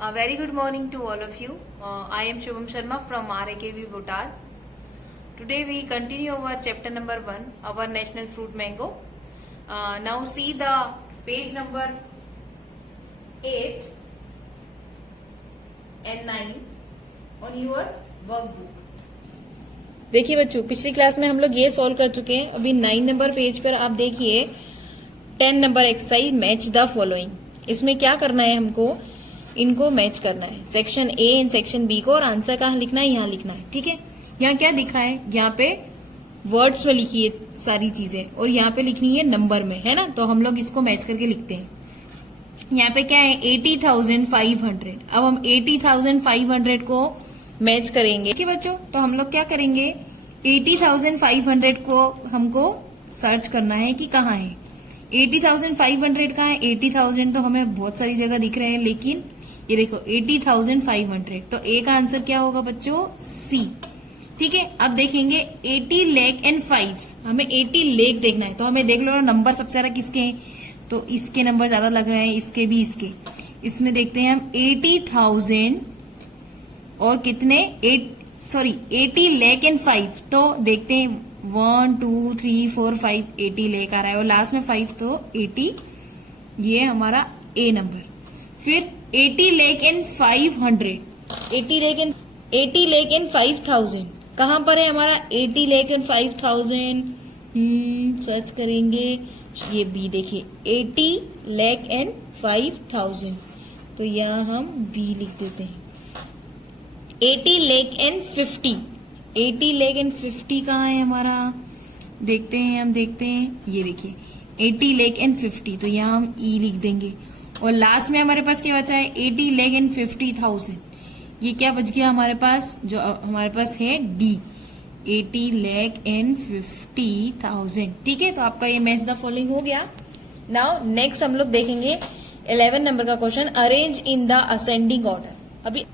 A very good morning to all of you. I am Shubham Sharma from RAKV Bhutan. Today we continue our chapter number 1, our national fruit mango. Now see the page number 8 and 9 on your workbook. देखिए बच्चों, पिछली class में हम लोग ये solve कर चुके हैं. अभी 9 नंबर पेज पर आप देखिए 10 number exercise match the following. इसमें क्या करना है, हमको इनको मैच करना है, section A and section B को, और आंसर कहाँ लिखना है, यहाँ लिखना है. ठीक है, यहाँ क्या दिखा है, यहाँ पे वर्ड्स में लिखी है सारी चीजें और यहाँ पे लिखनी है नंबर में, है ना. तो हम लोग इसको मैच करके लिखते हैं. यहाँ पे क्या है 80,500. अब हम 80,500 को मैच करेंगे. ठीक है बच्चों, तो हम लोग क्या करेंगे, 80,500 को हमको सर्च करना है कि कहाँ है. 80,500 कहाँ है, 80,000 तो हमें बहुत सारी जगह दिख रहे हैं, लेकिन ये देखो 80,500, तो ए का आंसर क्या होगा बच्चों, सी. ठीक है, अब देखेंगे 80 लाख एंड 5. हमें 80 लाख देखना है, तो हमें देख लो नंबर सबसे ज्यादा किसके हैं, तो इसके नंबर ज्यादा लग रहे हैं, इसके भी, इसके. इसमें देखते हैं हम 80,000 और कितने 80 लाख एंड 5. तो देखते हैं 1 2 3 4 5 80 लाख आ रहा है और लास्ट में 5, तो 80 ये हमारा ए नंबर. फिर 80 लाख एंड 500, 80 लाख एंड 5,000 कहां पर है हमारा, 80 लाख एंड 5,000. सर्च करेंगे, ये बी देखिए 80 लाख एंड 5,000, तो यहाँ हम बी लिख देते हैं. 80 लाख एंड 50, 80 लाख एंड 50 कहाँ है हमारा, देखते हैं, हम देखते हैं, ये देखिए 80 लाख एंड 50, तो यहाँ हम ई लिख देंगे. और लास्ट में हमारे पास क्या बचा है, 80 लाख एंड 50,000. ये क्या बच गया हमारे पास, जो हमारे पास है डी, 80 लाख एंड 50,000. ठीक है, तो आपका ये मैच द फॉलोइंग हो गया. नाउ नेक्स्ट हम लोग देखेंगे 11 नंबर का question, arrange in the ascending order. अभी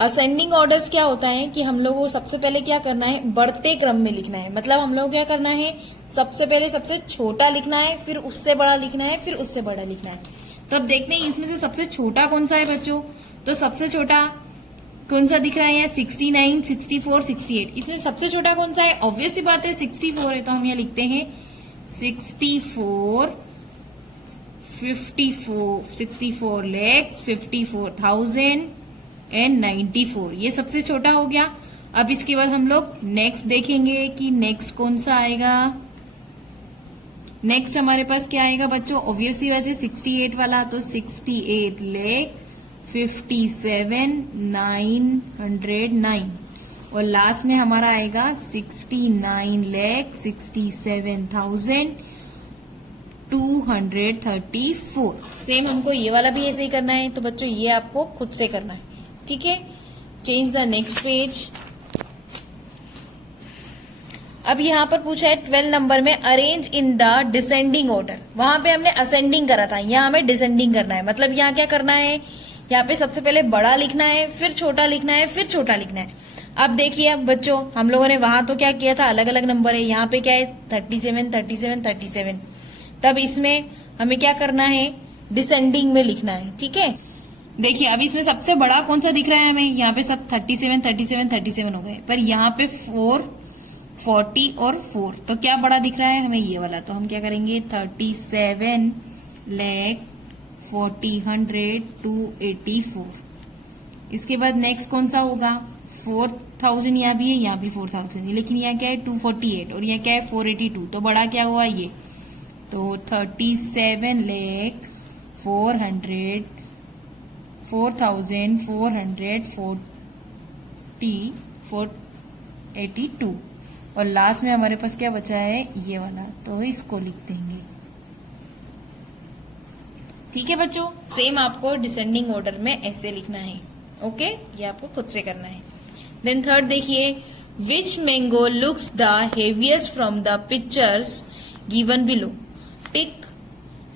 असेंडिंग ऑर्डर्स क्या होता है कि हम लोगों को सबसे पहले क्या करना है, बढ़ते क्रम में लिखना है. मतलब हम लोग क्या करना है, सबसे पहले सबसे छोटा लिखना है, फिर उससे बड़ा लिखना है, फिर उससे बड़ा लिखना है. तो अब देखते हैं इसमें से सबसे छोटा कौन सा है बच्चों. तो सबसे छोटा कौन सा दिख रहा है, 69, 64, 68. इसमें सबसे छोटा कौन सा है, ऑब्वियस सी बात है 64 है, तो हम यहाँ लिखते हैं 64, 64 lakhs, 54,000 एंड 94. ये सबसे छोटा हो गया. अब इसके बाद हम लोग नेक्स्ट देखेंगे कि नेक्स्ट कौन सा आएगा. नेक्स्ट हमारे पास क्या आएगा बच्चों, ऑब्वियसली बात है 68 वाला, तो 68 लाख 57,909. और लास्ट में हमारा आएगा 69 लाख 67,234. सेम हमको ये वाला भी ऐसे ही करना है, तो बच्चों ये आपको खुद से करना है. ठीक है, चेंज द नेक्स्ट पेज. अब यहाँ पर पूछा है 12 नंबर में, arrange in the descending order. वहां पे हमने असेंडिंग करा था, यहाँ हमें डिसेंडिंग करना है. मतलब यहाँ क्या करना है, यहाँ पे सबसे पहले बड़ा लिखना है, फिर छोटा लिखना है, फिर छोटा लिखना है. अब देखिए, अब बच्चों हम लोगों ने वहां तो क्या किया था, अलग अलग नंबर है. यहाँ पे क्या है 37, 37, 37. तब इसमें हमें क्या करना है, डिसेंडिंग में लिखना है. ठीक है, देखिए अब इसमें सबसे बड़ा कौन सा दिख रहा है हमें, यहाँ पे सब 37, 37, 37 हो गए, पर यहाँ पे 4, 40 और 4, तो क्या बड़ा दिख रहा है हमें, ये वाला. तो हम क्या करेंगे 37 लाख 40,100 284. इसके बाद नेक्स्ट कौन सा होगा, 4,000 यहाँ भी है, यहाँ भी 4,000, लेकिन यहाँ क्या है 248 और यहाँ क्या है 482. तो बड़ा क्या हुआ ये, तो 37 लाख 4,482. और लास्ट में हमारे पास क्या बचा है, ये वाला, तो इसको लिख देंगे. ठीक है बच्चों, सेम आपको डिसेंडिंग ऑर्डर में ऐसे लिखना है. ओके, ये आपको खुद से करना है. देन थर्ड देखिए, which mango looks the heaviest from the pictures given below, tick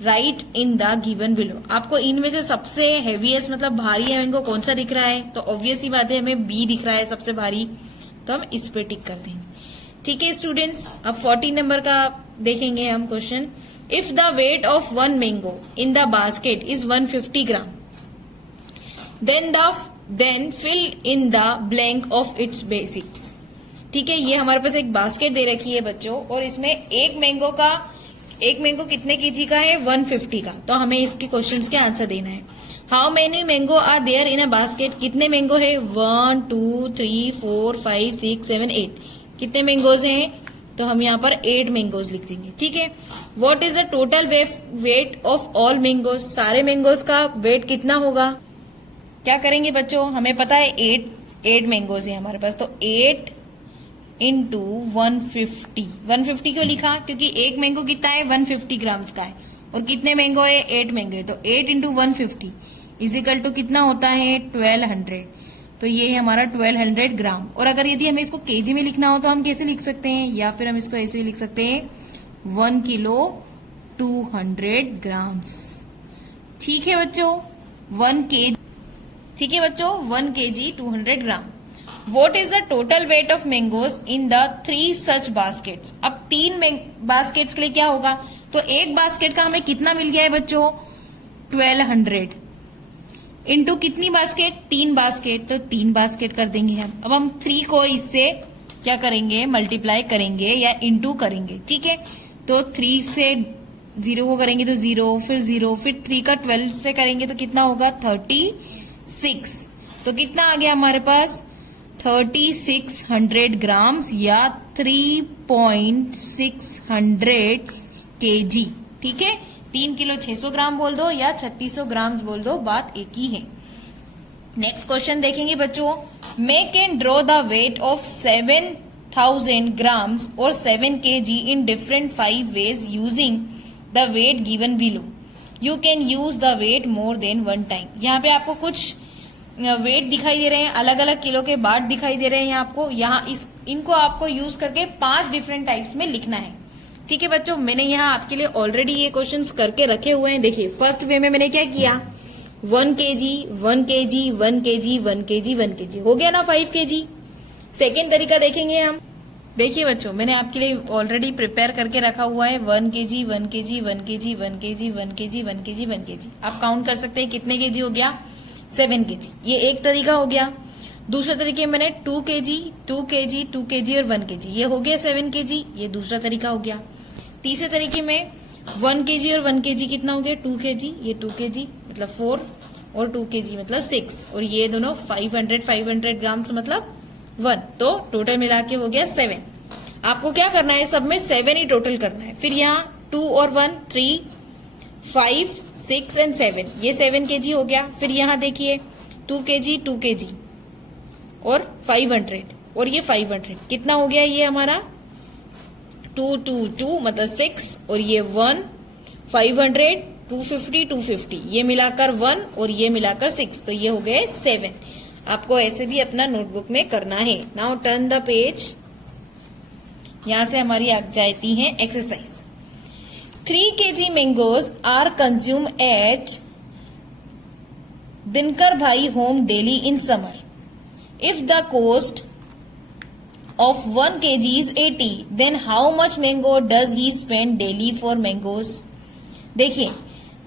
right in the given below. आपको इनमें से सबसे हेवीएस्ट मतलब भारी है मैंगो कौन सा दिख रहा है, तो ऑब्वियस ही बात है हमें बी दिख रहा है सबसे भारी, तो हम इस पे टिक कर देंगे. ठीक है स्टूडेंट्स, अब 14 नंबर का देखेंगे हम question. If the weight of one mango in the basket is 150 gram, then fill in the blank of its basics. ठीक है, ये हमारे पास एक बास्केट दे रखी है बच्चों, और इसमें एक मैंगो कितने केजी का है? 150 का। तो हमें इसके क्वेश्चंस के आंसर देना है। How many mango are there in a basket? कितने मैंगो है? 1 2 3 4 5 6 7 8। कितने मैंगोज हैं? तो हम यहाँ पर 8 मैंगोज लिख देंगे। ठीक है, what is the total weight of all mangoes? सारे मैंगोज का वेट कितना होगा? क्या करेंगे बच्चों, हमें पता है 8 मैंगोज है हमारे पास, तो 8 इंटू 150 क्यों लिखा? क्योंकि एक मैंगो कितना है? 150 ग्राम्स का है, और कितने मैंगो है? 8 मैंगो है, तो 8 इंटू 150 इजिकल टू कितना होता है? 1200। तो ये है हमारा 1200 ग्राम। और अगर यदि हमें इसको केजी में लिखना हो तो हम कैसे लिख सकते हैं? या फिर हम इसको ऐसे भी लिख सकते हैं 1 किलो 200 ग्राम्स। ठीक है बच्चों, 1 केजी। ठीक है बच्चों, 1 KG 200 gram. What is the total weight of mangoes in the 3 such baskets? अब 3 बास्केट्स के लिए क्या होगा? तो एक बास्केट का हमें कितना मिल गया है बच्चों? 1200 इंटू कितनी बास्केट? 3 बास्केट, तो 3 बास्केट कर देंगे हम। अब हम 3 को इससे क्या करेंगे? मल्टीप्लाई करेंगे या इंटू करेंगे। ठीक है, तो 3 से 0 को करेंगे तो 0, फिर 0, फिर 3 का 12 से करेंगे तो कितना होगा? 36। तो कितना आ गया हमारे पास? 3600 ग्राम्स या 3.600 केजी। ठीक है, 3 किलो 600 ग्राम बोल दो या 3600 ग्राम बोल दो, बात एक ही है। नेक्स्ट क्वेश्चन देखेंगे बच्चों। Make and draw the weight of 7000 grams और 7 kg in different 5 ways using the weight given below. You can use the weight more than 1 time. यहाँ पे आपको कुछ वेट दिखाई दे रहे हैं, अलग अलग किलो के बाट दिखाई दे रहे हैं आपको। यहाँ इनको आपको यूज करके 5 डिफरेंट टाइप्स में लिखना है। ठीक है बच्चों, मैंने यहाँ आपके लिए ऑलरेडी ये क्वेश्चंस करके रखे हुए हैं। देखिए, फर्स्ट वे में मैंने क्या किया? 1 KG 1 KG 1 KG 1 KG 1 KG हो गया ना 5 केजी। सेकेंड तरीका देखेंगे हम। देखिए बच्चों, मैंने आपके लिए ऑलरेडी प्रिपेयर करके रखा हुआ है 1 KG 1 KG 1 KG 1 KG 1 KG 1 KG 1 KG. आप काउंट कर सकते हैं कितने केजी हो गया? 7 केजी। ये एक तरीका हो गया। दूसरा तरीके में मैंने 2 केजी 2 केजी 2 केजी और 1 केजी, ये हो गया 7 केजी। ये दूसरा तरीका हो गया। तीसरे तरीके में 1 केजी और 1 केजी कितना हो गया? 2 केजी। ये 2 केजी मतलब 4 और 2 केजी मतलब 6, और ये दोनों 500 ग्राम मतलब 1, तो टोटल मिला के हो गया 7। आपको क्या करना है? सब में 7 ही टोटल करना है। फिर यहाँ 2 और 1 3 5 6 एंड 7, ये 7 केजी हो गया। फिर यहाँ देखिए 2 केजी 2 केजी और 500 और ये 500, कितना हो गया? ये हमारा 2 2 2 मतलब 6, और ये 1 500 250 250, ये मिलाकर 1 और ये मिलाकर 6, तो ये हो गए 7। आपको ऐसे भी अपना नोटबुक में करना है। Now turn the page. यहां से हमारी आ जाती है exercise. 3 kg mangoes are consumed at Dinkar Bhai home daily in summer. If the cost of 1 kg is 80, then how much mango does he spend daily for mangoes? देखिए,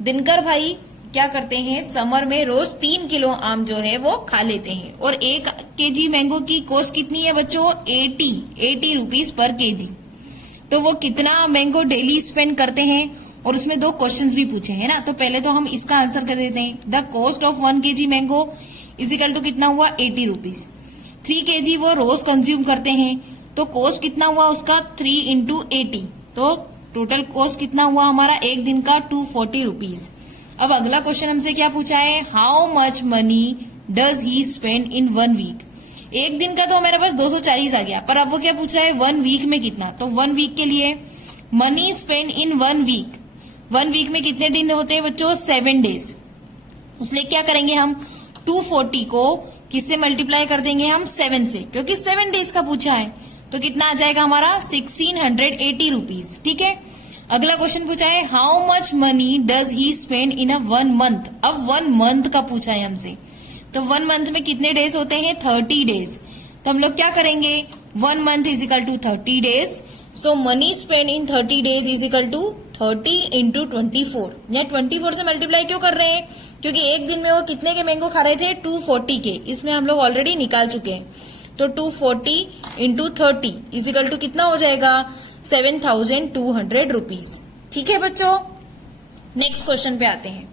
दिनकर भाई क्या करते हैं? समर में रोज 3 किलो आम जो है वो खा लेते हैं, और 1 केजी मैंगो की कॉस्ट कितनी है बच्चों? 80 रुपीज पर केजी। तो वो कितना मैंगो डेली स्पेंड करते हैं, और उसमें 2 क्वेश्चंस भी पूछे हैं ना। तो पहले तो हम इसका आंसर कर देते हैं। The cost of 1 kg mango is equal to कितना हुआ? 80 रुपीज। 3 केजी वो रोज कंज्यूम करते हैं, तो कॉस्ट कितना हुआ उसका? 3 इंटू 80, तो टोटल कॉस्ट कितना हुआ हमारा एक दिन का? 240 रुपीज। अब अगला क्वेश्चन हमसे क्या पूछा है? How much money does he spend in 1 week. एक दिन का तो हमारे पास 240 आ गया, पर अब वो क्या पूछ रहा है? 1 वीक में कितना। तो 1 वीक के लिए money spend in 1 week. 1 week में कितने दिन होते हैं बच्चों? 7 डेज। उसलिए क्या करेंगे हम? 240 को किससे मल्टीप्लाई कर देंगे हम? 7 से, क्योंकि 7 डेज का पूछा है। तो कितना आ जाएगा हमारा? 1680 रुपीज। ठीक है, अगला क्वेश्चन पूछा है how much money does he spend in a 1 month. अब 1 मंथ का पूछा है हमसे, तो 1 मंथ में कितने डेज होते हैं? 30 डेज। तो हम लोग क्या करेंगे? 1 month is equal to 30 days. So money spend in 30 days is equal to 30 into 24। या 24 से मल्टीप्लाई क्यों कर रहे हैं? क्योंकि एक दिन में वो कितने के मैंगो खा रहे थे, 240 के। इसमें हम लोग ऑलरेडी निकाल चुके हैं। तो 240 इंटू 30 इजिकल टू कितना हो जाएगा, 7,200 रुपीज। ठीक है बच्चों, नेक्स्ट क्वेश्चन पे आते हैं।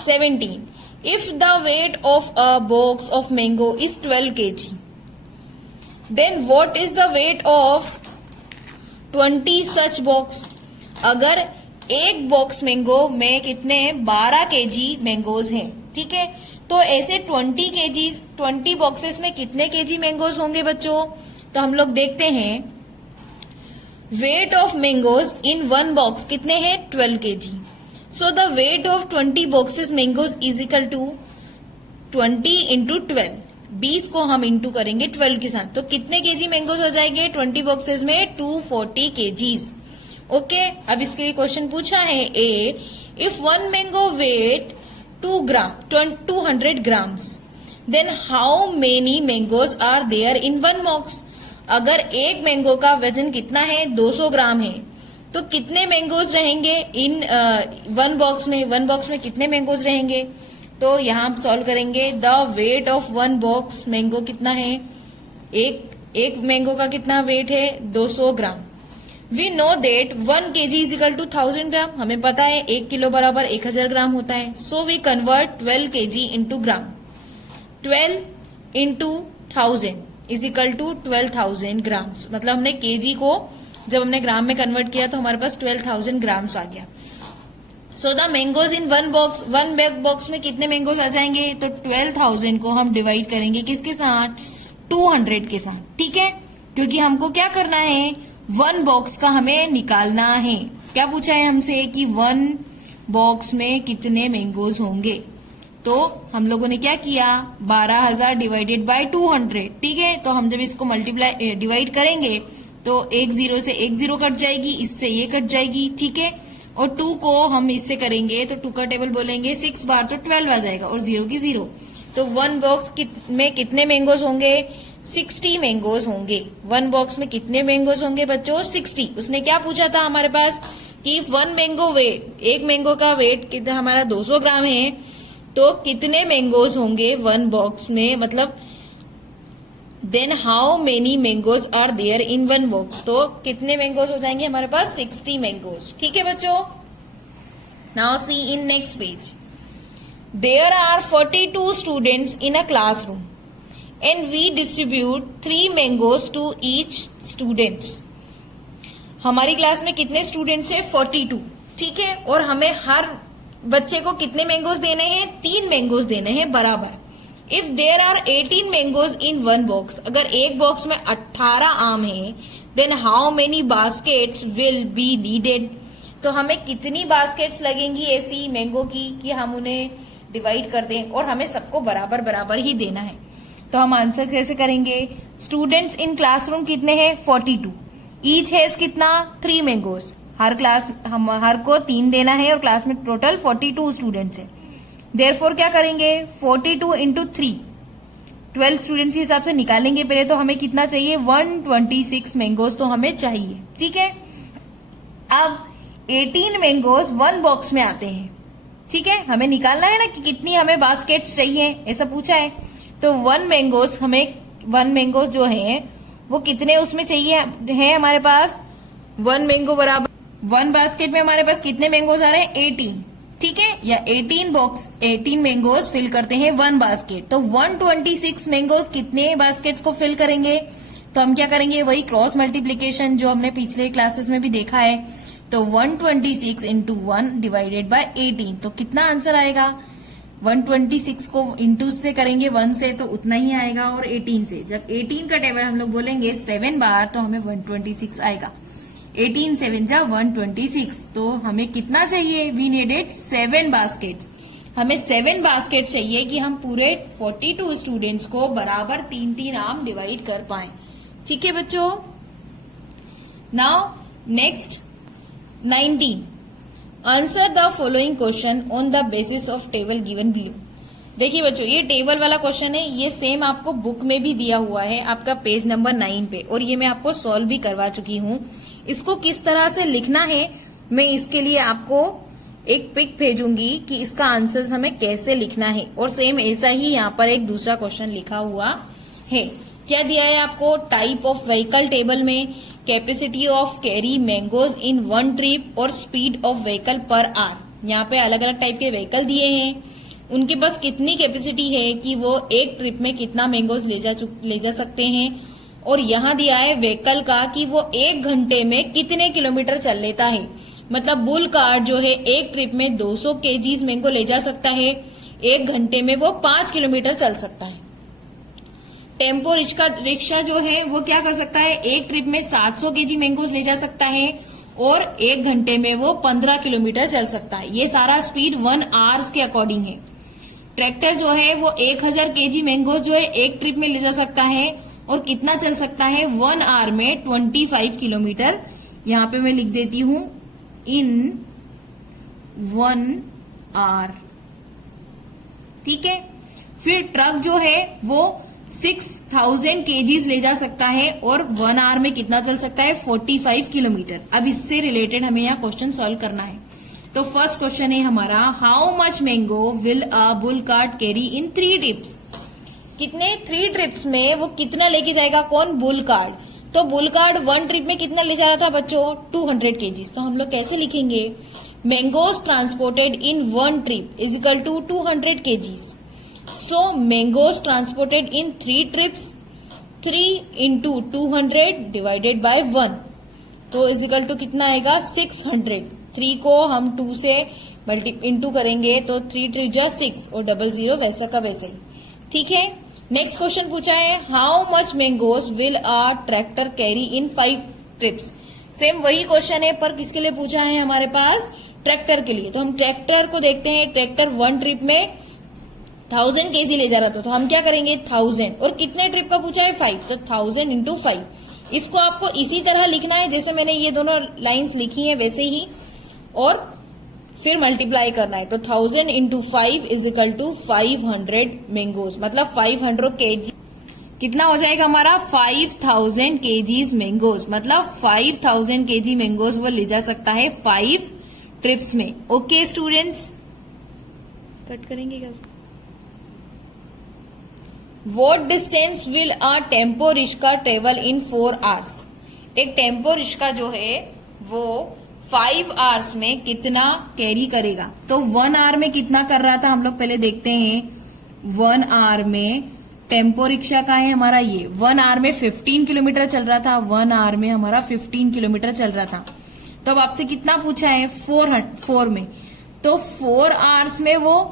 17, if the weight of a box of mango is 12 kg, then what is the weight of 20 such box. अगर एक बॉक्स मैंगो में कितने 12 kg मैंगोज हैं, ठीक है, तो ऐसे 20 kg 20 बॉक्सेस में कितने kg मैंगोज होंगे बच्चों। तो हम लोग देखते हैं, weight of mangoes in one box कितने हैं, 12 kg। So the weight of 20 boxes mangoes is equal to 20 into 12। 20 को हम इंटू करेंगे 12 के साथ, तो कितने केजी मैंगोज हो जाएंगे 20 बॉक्सेस में, 240 kgs। ओके, अब इसके लिए क्वेश्चन पूछा है A, if one mango weight 200 grams, then how many mangoes are there in one box. अगर एक मैंगो का वजन कितना है, 200 ग्राम है, तो कितने मैंगोज रहेंगे इन वन बॉक्स में। वन बॉक्स में कितने मैंगोज रहेंगे, तो यहां हम सॉल्व करेंगे। The weight of one box mango कितना है, एक मैंगो का कितना वेट है, 200 gram. We know that 1 kg is equal to 1000 gram. हमें पता है 1 किलो बराबर 1000 ग्राम होता है। So we convert 12 kg into gram. 12 into 1000 is equal to 12,000 grams. मतलब हमने केजी को जब हमने ग्राम में कन्वर्ट किया तो हमारे पास 12,000 ग्राम्स आ गया। So the mangoes in one box, one box में कितने मैंगोज आ जाएंगे, तो 12,000 को हम डिवाइड करेंगे किसके साथ, 200 के साथ। ठीक है, क्योंकि हमको क्या करना है, वन बॉक्स का हमें निकालना है। क्या पूछा है हमसे कि वन बॉक्स में कितने मैंगोज होंगे। तो हम लोगों ने क्या किया, 12,000 डिवाइडेड बाय 200। ठीक है, तो हम जब इसको मल्टीप्लाई डिवाइड करेंगे तो एक जीरो से एक जीरो कट जाएगी, इससे ये कट जाएगी। ठीक है, और 2 को हम इससे करेंगे तो 2 का टेबल बोलेंगे 6 बार तो 12 आ जाएगा, और 0 की 0। तो वन बॉक्स में कितने मैंगोज होंगे, 60 मैंगोज होंगे। वन बॉक्स में कितने मैंगोज होंगे बच्चों, 60। उसने क्या पूछा था हमारे पास कि वन मैंगो वेट, एक मैंगो का वेट कितना हमारा 200 ग्राम है, तो कितने मैंगोज होंगे वन बॉक्स में, मतलब then how many mangoes are there in one box. तो कितने मैंगोज हो जाएंगे हमारे पास, 60 मैंगोज। ठीक है बच्चों, now see in next page. There are 42 students in a classroom and we distribute 3 mangoes to each students. हमारी क्लास में कितने स्टूडेंट्स हैं, 42। ठीक है, और हमें हर बच्चे को कितने मैंगोज देने हैं, 3 मैंगोज देने हैं बराबर। If there are 18 mangoes in one box, अगर एक बॉक्स में 18 आम है, then how many baskets will be needed. तो हमें कितनी बास्केट्स लगेंगी ऐसी मैंगो की कि हम उन्हें डिवाइड कर दें, और हमें सबको बराबर बराबर ही देना है। तो हम आंसर कैसे करेंगे, स्टूडेंट्स इन क्लासरूम कितने हैं, 42। ईच हैज कितना, 3 मैंगोज। हर क्लास हम हर को 3 देना है, और क्लास में टोटल 42 स्टूडेंट्स हैं। देयरफॉर क्या करेंगे, 42 इंटू 3, 12 स्टूडेंट्स के हिसाब से निकालेंगे पहले। तो हमें कितना चाहिए, 126 मैंगोज तो हमें चाहिए। ठीक है, अब 18 मैंगोज वन बॉक्स में आते हैं। ठीक है, हमें निकालना है ना कि कितनी हमें बास्केट्स चाहिए, ऐसा पूछा है। तो वन मैंगोज जो है वो कितने उसमें चाहिए है हमारे पास, 1 मैंगो बराबर 1 बास्केट में हमारे पास कितने मैंगोज आ रहे हैं, 18। ठीक है, या 18 मैंगोज फिल करते हैं 1 बास्केट। तो 126 मैंगोज कितने बास्केट्स को फिल करेंगे, तो हम क्या करेंगे, वही क्रॉस मल्टीप्लीकेशन जो हमने पिछले क्लासेस में भी देखा है। तो 126 इंटू 1 डिवाइडेड बाय 18, तो कितना आंसर आएगा, 126 को इंटू से करेंगे 1 से तो उतना ही आएगा, और 18 से, जब 18 का टेबल हम लोग बोलेंगे 7 बार तो हमें 126 आएगा। 18 7 जा 126, तो हमें कितना चाहिए, वी नीडेड 7 बास्केट्स। हमें 7 बास्केट चाहिए कि हम पूरे 42 स्टूडेंट्स को बराबर 3-3 आम डिवाइड कर पाए। ठीक है बच्चों, now next 19, answer the following question on the basis of table given below. देखिए बच्चों, ये टेबल वाला क्वेश्चन है, ये सेम आपको बुक में भी दिया हुआ है आपका पेज नंबर 9 पे, और ये मैं आपको सॉल्व भी करवा चुकी हूँ। इसको किस तरह से लिखना है, मैं इसके लिए आपको एक पिक भेजूंगी कि इसका आंसर हमें कैसे लिखना है। और सेम ऐसा ही यहाँ पर एक दूसरा क्वेश्चन लिखा हुआ है। क्या दिया है आपको? टाइप ऑफ व्हीकल टेबल में capacity of carry mangoes in one trip और speed of vehicle per hour. यहाँ पे अलग अलग टाइप के व्हीकल दिए हैं, उनके पास कितनी कैपेसिटी है कि वो एक ट्रिप में कितना मैंगोज ले जा सकते हैं। और यहाँ दिया है व्हीकल का कि वो 1 घंटे में कितने किलोमीटर चल लेता है। मतलब बुल कार जो है एक ट्रिप में 200 केजीज मैंगो ले जा सकता है, 1 घंटे में वो 5 किलोमीटर चल सकता है। टेम्पो रिक्शा जो है वो क्या कर सकता है, एक ट्रिप में 700 केजी मैंगोज ले जा सकता है और 1 घंटे में वो 15 किलोमीटर चल सकता है। ये सारा स्पीड 1 आवर्स के अकॉर्डिंग है। ट्रैक्टर जो है वो 1000 केजी मैंगोज जो है एक ट्रिप में ले जा सकता है और कितना चल सकता है, 1 आवर में 25 किलोमीटर। यहाँ पे मैं लिख देती हूं इन 1 आवर। ठीक है। फिर ट्रक जो है वो 6000 केजीज ले जा सकता है और 1 आवर में कितना चल सकता है, 45 किलोमीटर। अब इससे रिलेटेड हमें यहाँ क्वेश्चन सॉल्व करना है। तो फर्स्ट क्वेश्चन है हमारा, how much mango will a bull cart carry in 3 trips. कितने 3 ट्रिप्स में वो कितना लेके जाएगा, कौन, बुल कार्ट। तो बुल कार्ट 1 ट्रिप में कितना ले जा रहा था बच्चों, 200 केजीज। तो हम लोग कैसे लिखेंगे, mangoes transported in 1 trip is equal to 200 KGs. So mangoes transported in 3 trips, 3 into 200 divided by 1, तो इज इक्वल टू कितना आएगा, 600। 3 को हम 2 से इंटू करेंगे तो 3 3 जा 6 और 00 वैसा का वैसा ही। ठीक है। नेक्स्ट क्वेश्चन पूछा है, how much mangoes will a tractor carry in 5 trips. Same वही क्वेश्चन है पर किसके लिए पूछा है हमारे पास, ट्रैक्टर के लिए। तो हम ट्रैक्टर को देखते हैं। ट्रैक्टर 1 ट्रिप में 1000 केजी ले जा रहा था, तो हम क्या करेंगे, 1000। और कितने ट्रिप का पूछा है, 5, तो 1000 इंटू 5। इसको आपको इसी तरह लिखना है जैसे मैंने ये दोनों लाइन्स लिखी है वैसे ही, और फिर मल्टीप्लाई करना है। तो 1000 into 5 is equal to 500 mangoes, मतलब 500 केजी कितना हो जाएगा हमारा, 5000 केजीज मैंगोज। मतलब 5000 केजी मैंगोज वो ले जा सकता है 5 ट्रिप्स में। ओके स्टूडेंट्स, कट करेंगे क्या? What distance will a tempo rickshaw travel in 4 hours? एक टेम्पो रिक्शा जो है वो 5 hours में कितना कैरी करेगा। तो 1 hour में कितना कर रहा था हम लोग पहले देखते हैं। 1 hour में टेम्पो रिक्शा का है हमारा ये, 1 hour में 15 किलोमीटर चल रहा था। 1 hour में हमारा 15 किलोमीटर चल रहा था। तो अब आपसे कितना पूछा है, 4 में। तो 4 hours में वो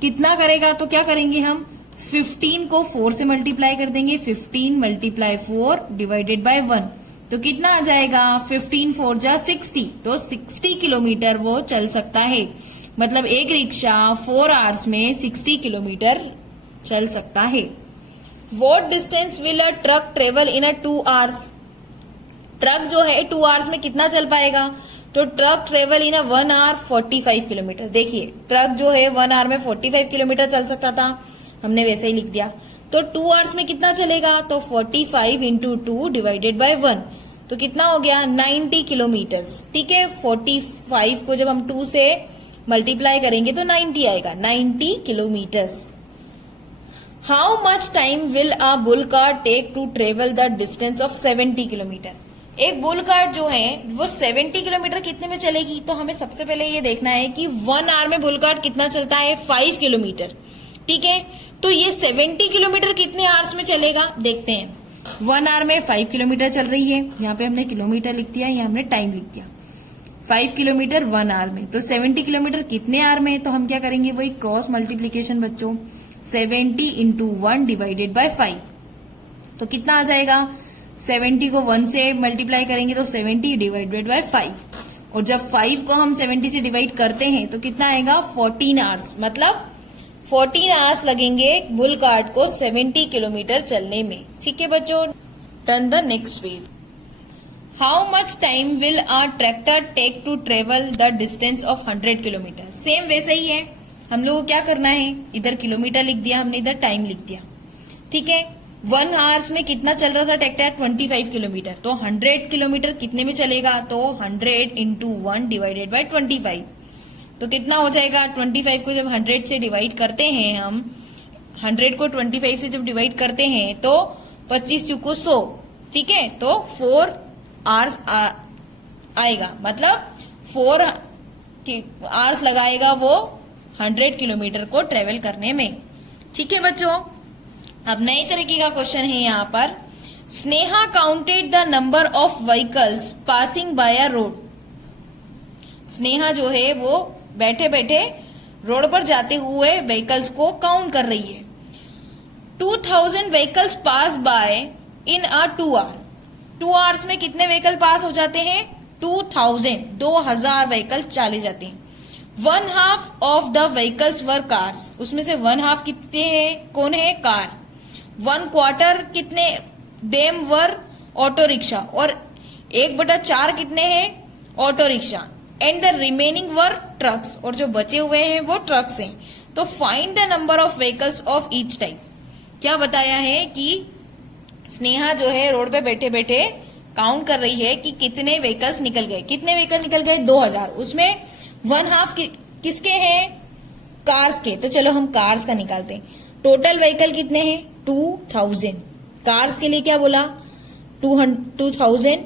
कितना करेगा, तो क्या करेंगे हम, 15 को 4 से मल्टीप्लाई कर देंगे। 15 मल्टीप्लाई 4 डिवाइडेड बाय 1, तो कितना आ जाएगा, 15 4 जा 60। तो 60 किलोमीटर वो चल सकता है। मतलब एक रिक्शा 4 hours में 60 किलोमीटर चल सकता है। What distance will a truck travel in a 2 hours? Truck जो है 2 hours में कितना चल पाएगा, तो truck travel in 1 hour 45 kilometre. देखिए ट्रक जो है 1 hour में 45 किलोमीटर चल सकता था, हमने वैसे ही लिख दिया। तो 2 hours में कितना चलेगा, तो 45 इंटू 2 डिवाइडेड बाय 1, तो कितना हो गया, 90 किलोमीटर्स। ठीक है। 45 को जब हम 2 से मल्टीप्लाई करेंगे तो 90 आएगा, 90 kilometres. How much time will a bull cart take to travel the distance of 70 kilometre. एक बुल कार्ट जो है वो 70 किलोमीटर कितने में चलेगी, तो हमें सबसे पहले ये देखना है कि 1 hour में बुल कार्ट कितना चलता है, 5 किलोमीटर। ठीक है। तो ये 70 किलोमीटर कितने आवर्स में चलेगा, देखते हैं। 1 hour में 5 किलोमीटर चल रही है, यहाँ पे हमने किलोमीटर लिख दिया, यहाँ हमने टाइम लिख दिया। 5 किलोमीटर 1 hour में, तो 70 किलोमीटर कितने आवर में, तो हम क्या करेंगे, वही क्रॉस मल्टीप्लीकेशन बच्चों, 70 इंटू 1 डिवाइडेड बाय 5, तो कितना आ जाएगा, 70 को 1 से मल्टीप्लाई करेंगे तो 70 डिवाइडेड बाय 5, और जब 5 को हम 70 से डिवाइड करते हैं तो कितना आएगा, 14 hours। मतलब 14 hours लगेंगे बुल कार्ट को 70 किलोमीटर चलने में। ठीक है बच्चों। Turn the next page. How much time will a tractor take to travel the distance of 100 kilometre. Same वैसे ही है, हम लोग को क्या करना है, इधर किलोमीटर लिख दिया हमने, इधर टाइम लिख दिया। ठीक है। 1 hours में कितना चल रहा था ट्रैक्टर, 25 किलोमीटर। तो 100 किलोमीटर कितने में चलेगा, तो 100 इंटू 1 डिवाइडेड बाय 25, तो कितना हो जाएगा 25 को जब 100 से डिवाइड करते हैं हम 100 को 25 से जब डिवाइड करते हैं तो 25 चुको 100 ठीक है तो 4 आवर्स आएगा मतलब 4 आवर्स लगाएगा वो 100 किलोमीटर को ट्रेवल करने में। ठीक है बच्चों, अब नए तरीके का क्वेश्चन है यहाँ पर। Sneha counted the number of vehicles passing by a road. Sneha जो है वो बैठे बैठे रोड पर जाते हुए व्हीकल्स को काउंट कर रही है। 2000 vehicles pass by in a 2 hour. 2 hours में कितने व्हीकल पास हो जाते हैं 2000 व्हीकल चले जाते हैं। 1/2 of the vehicles were cars. उसमें से 1/2 कितने हैं कौन है कार। 1/4 कितने देम वर ऑटो रिक्शा और 1/4 कितने हैं auto rickshaw and the remaining were trucks और जो बचे हुए हैं वो ट्रक्स हैं। तो find the number of vehicles of each type. क्या बताया है कि स्नेहा जो है रोड पे बैठे बैठे काउंट कर रही है कि कितने व्हीकल्स निकल गए। कितने व्हीकल निकल गए 2000। उसमें 1/2 किसके हैं कार्स के। तो चलो हम कार्स का निकालते हैं। टोटल व्हीकल कितने हैं 2000। कार्स के लिए क्या बोला 2000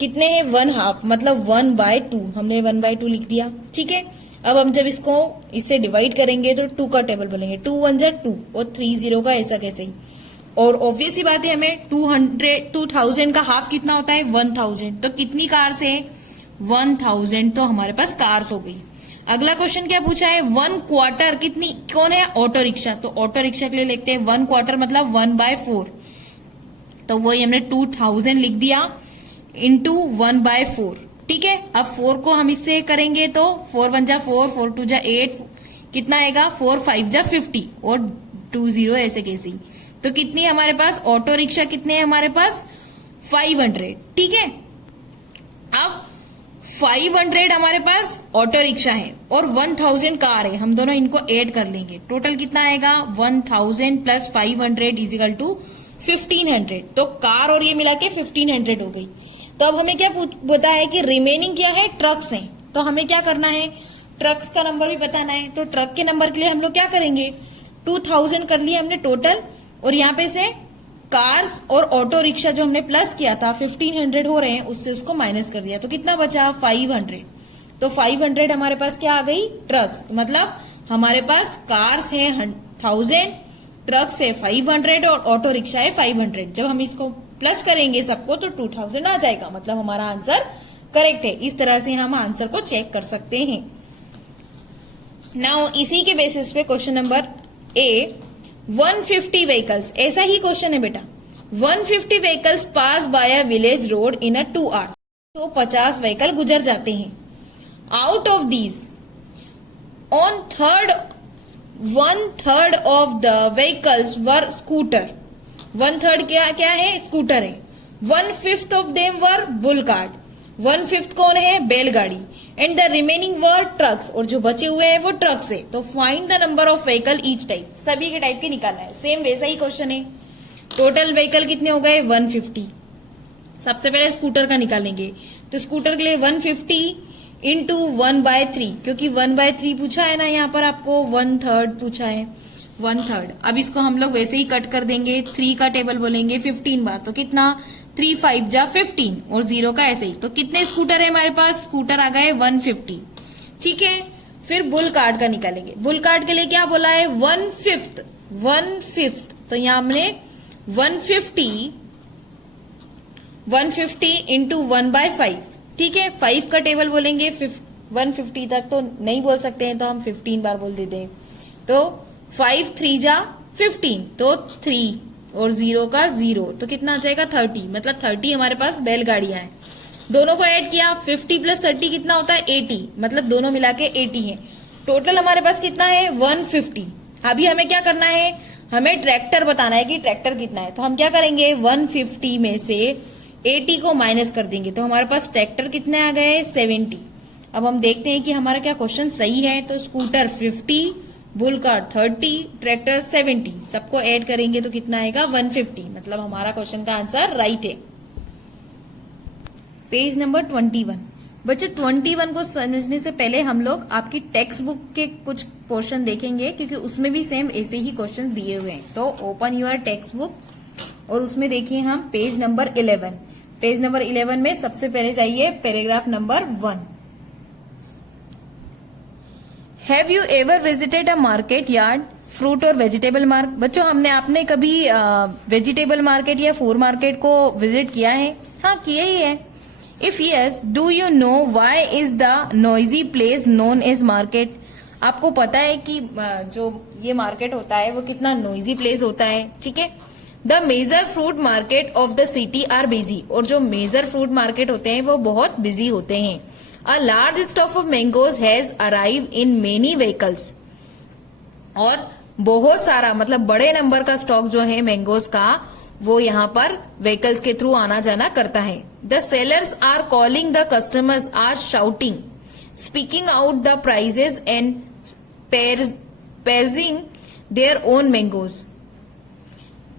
कितने हैं 1/2 मतलब 1/2 हमने 1/2 लिख दिया। ठीक है, अब हम जब इसको इससे डिवाइड करेंगे तो 2 का टेबल बोलेंगे 2 1 जा 2 और 3 0 का ऐसा कैसे ही। और ऑब्वियस ही बात है हमें 2000 का हाफ कितना होता है 1000। तो कितनी कार्स है 1000 तो हमारे पास कार्स हो गई। अगला क्वेश्चन क्या पूछा है 1/4 कितनी कौन है ऑटो रिक्शा। तो ऑटो रिक्शा के लिए लिखते हैं 1/4 मतलब 1/4। तो वही हमने 2000 लिख दिया इंटू 1/4। ठीक है, अब 4 को हम इससे करेंगे तो 4 1 जा 4 4 2 जा 8 कितना आएगा 4 5 जा 50 और 2 0 ऐसे कैसे ही। तो कितनी हमारे पास ऑटो रिक्शा कितने हैं हमारे पास 500। ठीक है, अब 500 हमारे पास ऑटो रिक्शा है और 1000 कार है। हम दोनों इनको ऐड कर लेंगे। टोटल कितना आएगा 1000 प्लस 500 इजिकल टू 1500। तो कार और ये मिला के 1500 हो गई। तो अब हमें क्या पता है कि रिमेनिंग क्या है ट्रक्स हैं। तो हमें क्या करना है ट्रक्स का नंबर भी बताना है। तो ट्रक के नंबर के लिए हम लोग क्या करेंगे 2000 कर लिया हमने टोटल और यहाँ पे से कार्स और ऑटो रिक्शा जो हमने प्लस किया था 1500 हो रहे हैं उससे उसको माइनस कर दिया। तो कितना बचा 500। तो 500 हमारे पास क्या आ गई ट्रक्स मतलब हमारे पास कार्स है 1000 ट्रक्स है 500 और ऑटो रिक्शा है 500। जब हम इसको प्लस करेंगे सबको तो 2000 आ जाएगा मतलब हमारा आंसर करेक्ट है। इस तरह से हम आंसर को चेक कर सकते हैं। नाउ इसी के बेसिस पे क्वेश्चन नंबर ए 150 व्हीकल्स। ऐसा ही क्वेश्चन है बेटा 150 vehicles pass by a village road in a 2 hours. तो 50 व्हीकल गुजर जाते हैं। Out of these on 1/3 of the vehicles were scooter. 1/3 क्या है स्कूटर है। 1/5 of them were bull cart. 1/5 कौन है बैलगाड़ी and the remaining were trucks और जो बचे हुए हैं वो ट्रक्स है। तो find the number of vehicle each type. सभी के टाइप के निकालना है। सेम वैसा ही क्वेश्चन है। टोटल व्हीकल कितने हो गए 150। सबसे पहले स्कूटर का निकालेंगे तो स्कूटर के लिए 150 इंटू 1/3 क्योंकि 1/3 पूछा है ना यहाँ पर आपको 1/3 पूछा है 1/3। अब इसको हम लोग वैसे ही कट कर देंगे 3 का टेबल बोलेंगे 15 बार। तो कितना 3 5 जा 15 और 0 का ऐसे ही। तो कितने स्कूटर है हमारे पास स्कूटर आ गए 150। ठीक है, फिर बुल कार्ट का निकालेंगे। बुल कार्ट के लिए क्या बोला है 1/5। तो यहाँ हमने 150 इंटू 1/5। ठीक है, 5 का टेबल बोलेंगे 150 तक तो नहीं बोल सकते हैं तो हम 15 बार बोल देते हैं। तो 5 3 जा 15 तो 3 और 0 का 0 तो कितना आ जाएगा 30 मतलब 30 हमारे पास बैलगाड़ियां हैं। दोनों को ऐड किया 50 प्लस 30 कितना होता है 80 मतलब दोनों मिला के 80 है। टोटल हमारे पास कितना है 150। अभी हमें क्या करना है हमें ट्रैक्टर बताना है कि ट्रैक्टर कितना है। तो हम क्या करेंगे 150 में से 80 को माइनस कर देंगे तो हमारे पास ट्रैक्टर कितने आ गए 70। अब हम देखते हैं कि हमारा क्या क्वेश्चन सही है। तो स्कूटर 50 बुल कार्ट 30 ट्रैक्टर 70 सबको ऐड करेंगे तो कितना आएगा 150 मतलब हमारा क्वेश्चन का आंसर राइट है। पेज नंबर 21 बच्चों 21 को समझने से पहले हम लोग आपकी टेक्स्ट बुक के कुछ पोर्शन देखेंगे, क्योंकि उसमें भी सेम ऐसे ही क्वेश्चन दिए हुए हैं। तो ओपन योर टेक्स्ट बुक और उसमें देखिए हम पेज नंबर 11। पेज नंबर 11 में सबसे पहले चाहिए paragraph number 1। Have you ever visited a market yard, fruit और वेजिटेबल मार्केट? बच्चों आपने कभी वेजिटेबल मार्केट या फूड मार्केट को विजिट किया है? हाँ, किया ही है। If yes, do you know why is the noisy place known as market? आपको पता है कि जो ये मार्केट होता है वो कितना नॉइजी प्लेस होता है, ठीक है। The major fruit market of the city are busy, और जो मेजर फ्रूट मार्केट होते हैं वो बहुत बिजी होते हैं। A large stock of mangoes has arrive in many vehicles, और बहुत सारा मतलब बड़े नंबर का स्टॉक जो है मैंगोज का वो यहाँ पर व्हीकल्स के थ्रू आना जाना करता है। The sellers are calling, the customers are shouting, speaking out the prices and paging their own mangoes.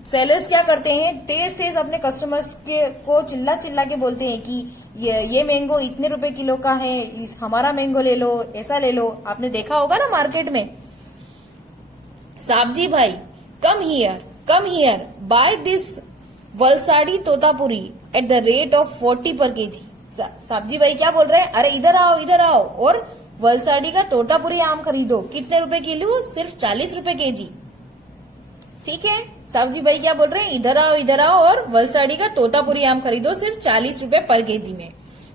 Sellers क्या करते हैं, तेज तेज अपने कस्टमर्स को चिल्ला चिल्ला के बोलते हैं कि ये मैंगो इतने रुपए किलो का है, हमारा मैंगो ले लो, ऐसा ले लो। आपने देखा होगा ना मार्केट में। साबजी भाई, come here, buy this Valsadi Totapuri at the rate of 40 per KG. साबजी भाई क्या बोल रहे हैं, अरे इधर आओ और वलसाड़ी का तोतापुरी आम खरीदो। कितने रुपए किलो? सिर्फ 40 रुपए केजी, ठीक है। साबजी भाई क्या बोल रहे हैं, इधर आओ और वलसाड़ी का तोतापुरी आम खरीदो, सिर्फ 40 रुपए पर केजी में।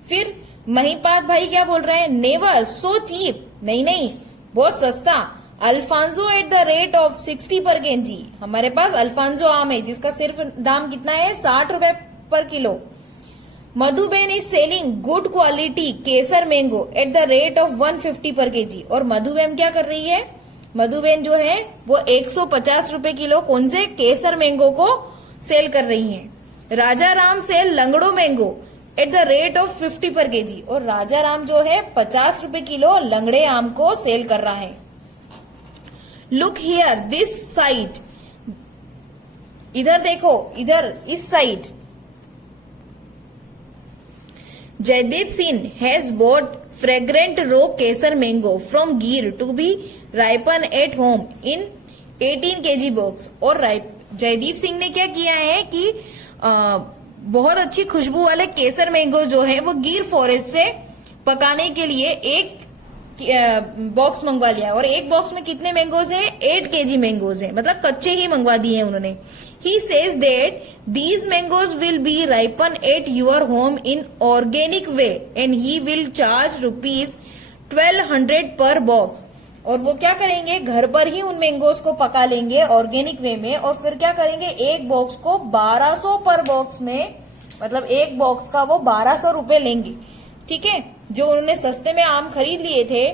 फिर महिपात भाई क्या बोल रहे हैं, नेवर सो चीप, नहीं बहुत सस्ता। Alphonso at the rate of 60 per KG, हमारे पास अल्फांसो आम है जिसका सिर्फ दाम कितना है, 60 रुपए पर kilo. Madhuben is selling good quality Kesar mango at the rate of 150 पर केजी, और मधुबेन क्या कर रही है, मधुबेन जो है वो 150 रुपए किलो कौन से केसर मैंगो को सेल कर रही है। Raja Ram sell Langdo mango at the rate of 50 per KG, और राजा राम जो है 50 रुपए किलो लंगड़े आम को सेल कर रहा है। लुक हियर दिस साइड, इधर देखो, इधर इस side. Jaydeep Singh has bought fragrant raw Kesar mango from Gir to be ripen at home in 18 kg box. और जयदीप सिंह ने क्या किया है कि बहुत अच्छी खुशबू वाले केसर मैंगो जो है वो गिर फॉरेस्ट से पकाने के लिए एक बॉक्स मंगवा लिया, और एक बॉक्स में कितने मैंगोज है, 8 kg मैंगोज है, मतलब कच्चे ही मंगवा दिए हैं उन्होंने। He says that these mangoes will be ripen at your home in organic way and he will charge rupees 1200 per box। और वो क्या करेंगे, घर पर ही उन मैंगोज को पका लेंगे ऑर्गेनिक वे में, और फिर क्या करेंगे, एक बॉक्स को 1200 पर बॉक्स में, मतलब एक बॉक्स का वो 1200 रुपए लेंगे, ठीक है। जो उन्होंने सस्ते में आम खरीद लिए थे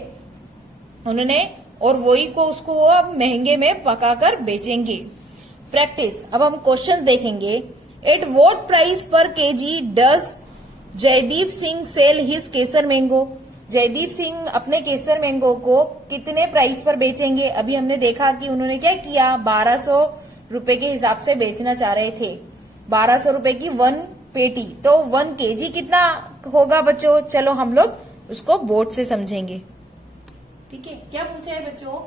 उन्होंने, और वही को उसको वो अब महंगे में पकाकर बेचेंगे। प्रैक्टिस, अब हम क्वेश्चन देखेंगे। At what price per KG does Jaydeep Singh sell his Kesar mango? Jaydeep Singh अपने केसर मैंगो को कितने प्राइस पर बेचेंगे? अभी हमने देखा कि उन्होंने क्या किया, 1200 रुपए के हिसाब से बेचना चाह रहे थे, 1200 रुपए की 1 पेटी, तो 1 kg कितना होगा बच्चों? चलो हम लोग उसको बोर्ड से समझेंगे, ठीक है। क्या पूछा है बच्चों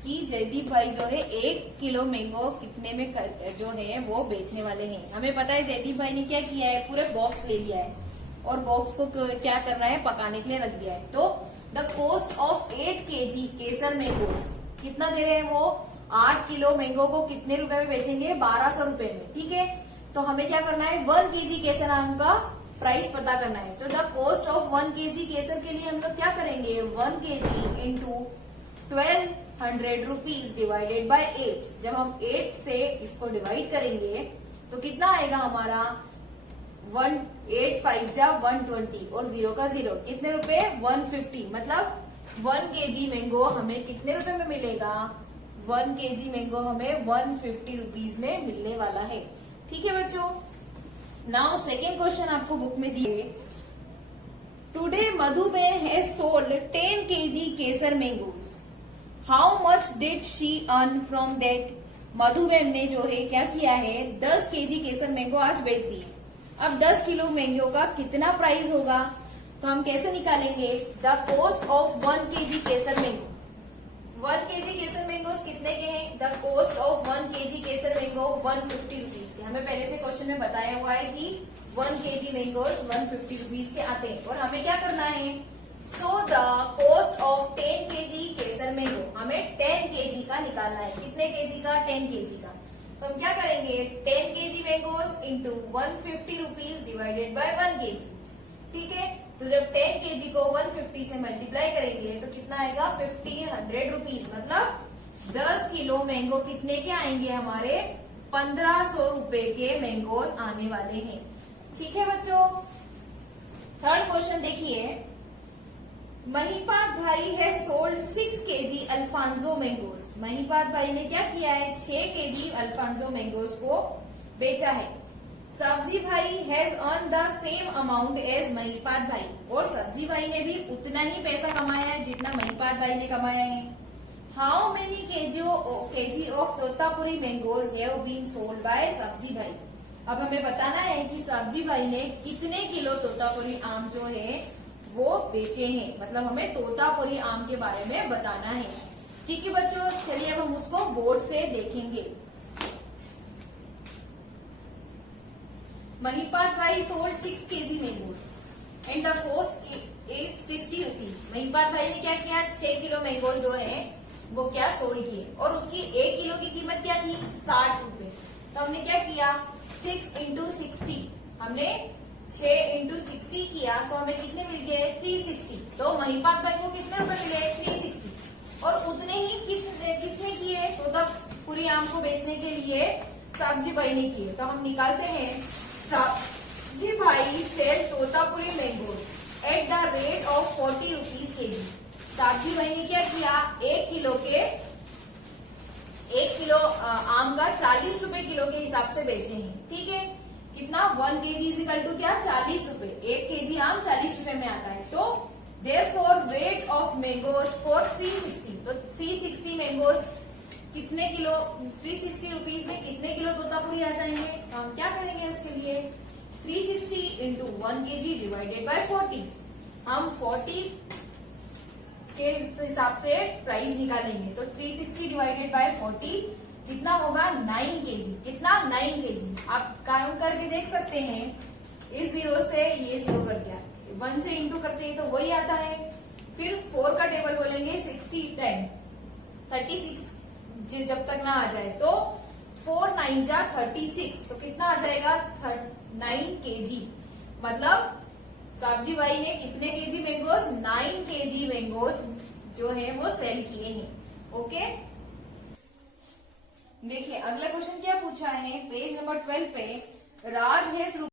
कि जयदीप भाई जो है 1 किलो मैंगो कितने में जो है वो बेचने वाले हैं। हमें पता है जयदीप भाई ने क्या किया है, पूरे बॉक्स ले लिया है और बॉक्स को क्या करना है, पकाने के लिए रख दिया है। तो the cost of 8 kg Kesar mango कितना दे रहे हैं वो, 8 किलो मैंगो को कितने रुपए में बेचेंगे, 1200 रुपए में, ठीक है। तो हमें क्या करना है, 1 kg केसर आम का प्राइस पता करना है। तो द कॉस्ट ऑफ 1 kg केसर के लिए हम लोग क्या करेंगे, 1 kg into 1200 rupees divided by 8। जब हम 8 से इसको डिवाइड करेंगे तो कितना आएगा हमारा, 185 जा 120 और 0 का 0, कितने रुपए, 150। मतलब 1 kg मैंगो हमें कितने रुपए में मिलेगा, 1 kg मैंगो हमें 150 रुपीज में मिलने वाला है, ठीक है बच्चों। नाउ सेकेंड क्वेश्चन आपको बुक में दिए, today Madhuben has sold 10 kg Kesar mangoes, how much did she earn from that? Madhuben ने जो है क्या किया है, 10 kg केसर मैंगो आज बेच दिए। अब 10 किलो मैंगो का कितना प्राइस होगा, तो हम कैसे निकालेंगे the cost of 1 kg Kesar mango. 1 kg Kesar mangoes कितने के हैं? The cost of 1 kg Kesar mango 150 rupees के। हमें पहले से क्वेश्चन में बताया हुआ है कि 1 kg मैंगोस 150 रुपीज के आते हैं। और हमें क्या करना है? So the cost of 10 kg Kesar mango, हमें 10 kg का निकालना है। कितने kg का? 10 kg का। तो हम क्या करेंगे? 10 kg mangoes into 150 rupees divided by 1 kg। ठीक है, तो जब 10 kg को 150 से मल्टीप्लाई करेंगे तो कितना आएगा? 100 रुपीज। मतलब 10 किलो मैंगो कितने के आएंगे? हमारे 1500 रुपए के मैंगो आने वाले हैं। ठीक है बच्चों। थर्ड क्वेश्चन देखिए, महिपात भाई है सोल्ड 6 kg अल्फांजो मैंगोस। महिपात भाई ने क्या किया है? 6 kg अल्फांजो मैंगोस को बेचा है। सब्जी भाई has earn the same amount as Mahipat भाई, और सब्जी भाई ने भी उतना ही पैसा कमाया है जितना महिपात भाई ने कमाया है। How many KG of Totapuri mangoes have been sold by Sabzi Bhai. अब हमें बताना है कि सब्जी भाई ने कितने किलो तोतापुरी आम जो है वो बेचे हैं। मतलब हमें तोतापुरी आम के बारे में बताना है। ठीक है बच्चों, चलिए अब हम उसको बोर्ड से देखेंगे। महिपात भाई sold 6 kg mangoes and the cost is 60 rupees. Mahipat भाई ने क्या किया? 6 किलो मैंगोज जो है वो क्या सोल्ड किए, और उसकी 1 किलो की कीमत क्या थी? 60 रुपए। तो हमने क्या किया? 6 इंटू 60, हमने 6 इंटू 60 किया तो हमें कितने मिल गए? 360। तो महिपात भाई को कितने रुपए मिले? 360। और उतने ही किसने किए? तोतापुरी आम को बेचने के लिए सब्जी भाई ने किए। तो हम निकालते हैं, Sabzi Bhai sell Totapuri mangoes at the rate of 40 rupees KG. Sabzi Bhai ने क्या किया? 1 किलो आम का 40 रुपए किलो के हिसाब से बेचे हैं। ठीक है, कितना? 1 kg इज इक्वल टू क्या? 40 रुपए। 1 kg आम 40 रुपए में आता है। तो therefore wait of mangoes for 360, तो 360 मैंगोज कितने किलो? 360 रुपीज में कितने किलो तोतापुरी आ जाएंगे? तो हम क्या करेंगे इसके लिए? 360 इंटू 1 kg डिवाइडेड बाय 40। हम 40 के हिसाब से प्राइस निकालेंगे। तो 360 डिवाइडेड बाय 40 कितना होगा? 9 kg। कितना? 9 kg। आप काउंट करके देख सकते हैं, इस 0 से ये 0 कर दिया, 1 से इंटू करते हैं तो वही आता है। फिर 4 का टेबल बोलेंगे, 60 10 36 जब तक ना आ जाए तो 4 9 जा 36, तो कितना आ जाएगा? 9 kg। मतलब सब्जी भाई ने कितने केजी मैंगोस? 9 kg मैंगोस जो है वो सेल किए हैं। ओके, देखिए अगला क्वेश्चन क्या पूछा है पेज नंबर 12 पे। राज हैज